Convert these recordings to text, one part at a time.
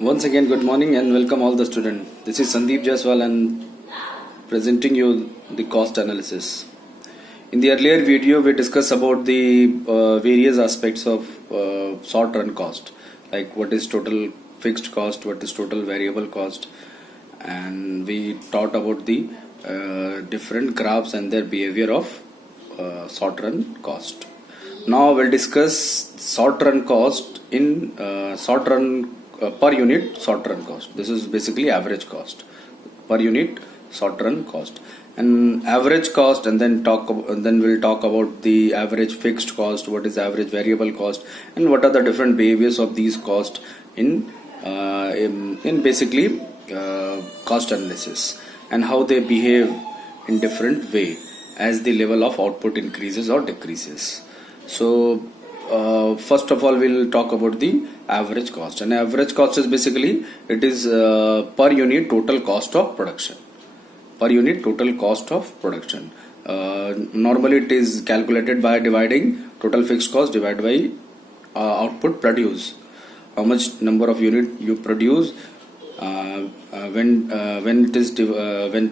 Once again, good morning and welcome all the students. This is Sandeep Jaiswal and presenting you the cost analysis. In the earlier video, we discussed about the various aspects of short run cost, like what is total fixed cost, what is total variable cost, and we taught about the different graphs and their behavior of short run cost. Now we'll discuss short run cost in short run per unit short run cost. This is basically average cost per unit short run cost and average cost, and then we'll talk about the average fixed cost, what is average variable cost, and what are the different behaviors of these costs in basically cost analysis, and how they behave in different way as the level of output increases or decreases. So first of all, we'll talk about the average cost. And average cost is basically it is per unit total cost of production. Per unit total cost of production. Normally it is calculated by dividing total fixed cost divided by output produced. How much number of unit you produce when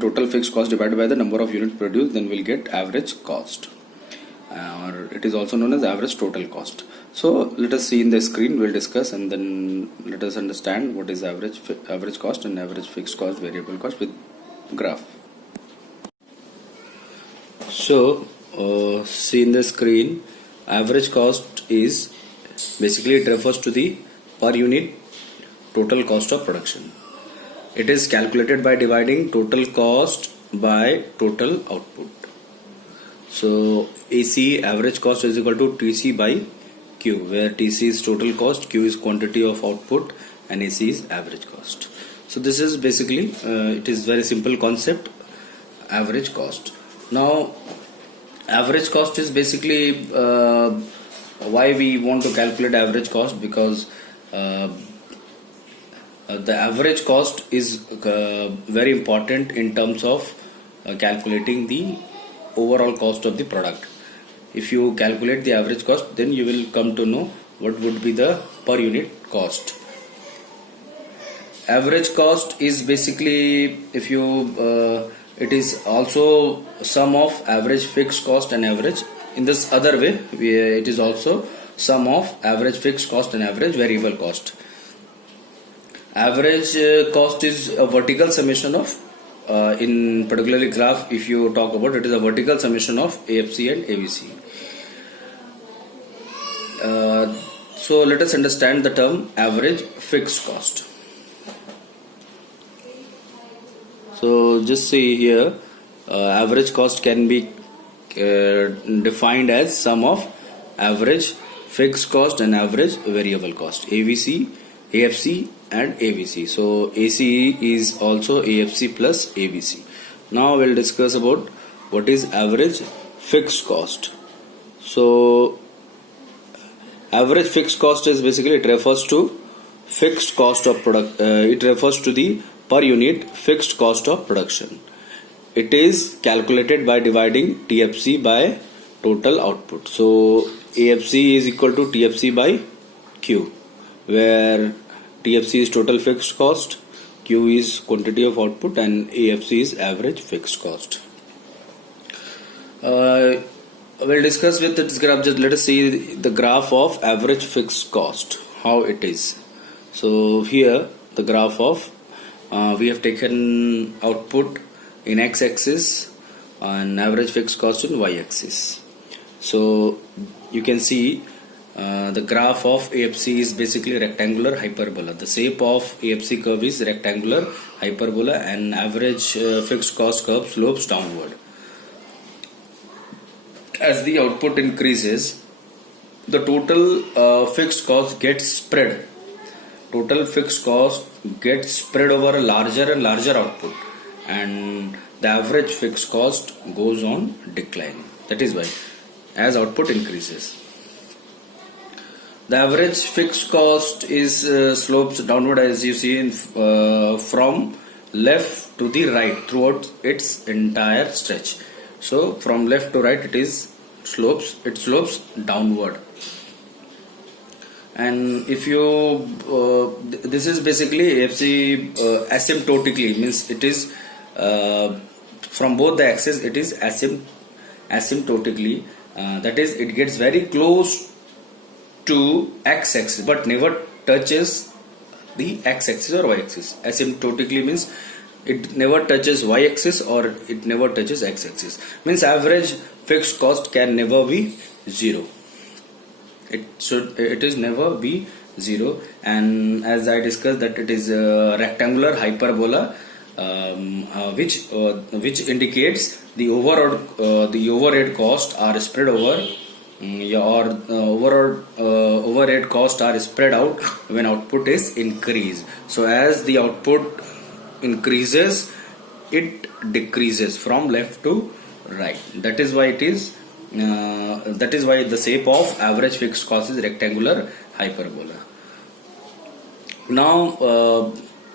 total fixed cost divided by the number of unit produced, then we'll get average cost. Or it is also known as average total cost. So let us see in the screen, we'll discuss, and then let us understand what is average cost and average fixed cost, variable cost with graph. So see in the screen, average cost is basically, it refers to the per unit total cost of production. It is calculated by dividing total cost by total output. So AC, average cost, is equal to TC by Q, where TC is total cost, Q is quantity of output, and AC is average cost. So this is basically it is very simple concept, average cost. Now average cost is basically why we want to calculate average cost, because the average cost is very important in terms of calculating the overall cost of the product. If you calculate the average cost, then you will come to know what would be the per unit cost. Average cost is basically, if you it is also sum of average fixed cost and average. In this other way, it is also sum of average fixed cost and average variable cost. Average cost is a vertical summation of in particularly graph, if you talk about it, is a vertical summation of AFC and AVC. So let us understand the term average fixed cost. So just see here, average cost can be defined as sum of average fixed cost and average variable cost, AVC, AFC and AVC. So AC is also AFC plus AVC. Now we'll discuss about what is average fixed cost. So average fixed cost is basically, it refers to fixed cost of product. It refers to the per unit fixed cost of production. It is calculated by dividing TFC by total output. So AFC is equal to TFC by Q, where TFC is total fixed cost, Q is quantity of output, and AFC is average fixed cost. We'll discuss with this graph. Just let us see the graph of average fixed cost, how it is. So here the graph of we have taken output in x-axis and average fixed cost in y-axis. So you can see the graph of AFC is basically rectangular hyperbola. The shape of AFC curve is rectangular hyperbola, and average fixed cost curve slopes downward. As the output increases, the total fixed cost gets spread. Total fixed cost gets spread over a larger and larger output, and the average fixed cost goes on declining. That is why, as output increases, the average fixed cost is slopes downward, as you see in, from left to the right throughout its entire stretch. So from left to right it slopes downward. And if you this is basically AFC asymptotically, means it is from both the axes, it is asymptotically, that is, it gets very close to x-axis but never touches the x-axis or y-axis. Asymptotically means it never touches y-axis or it never touches x-axis, means average fixed cost can never be zero. It is never be zero. And as I discussed, that it is a rectangular hyperbola, which indicates the overhead cost are spread over overhead cost are spread out when output is increased. So as the output increases, it decreases from left to right. That is why it is that is why the shape of average fixed cost is rectangular hyperbola. Now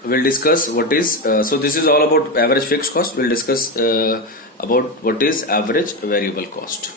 we'll discuss what is so this is all about average fixed cost. We'll discuss about what is average variable cost.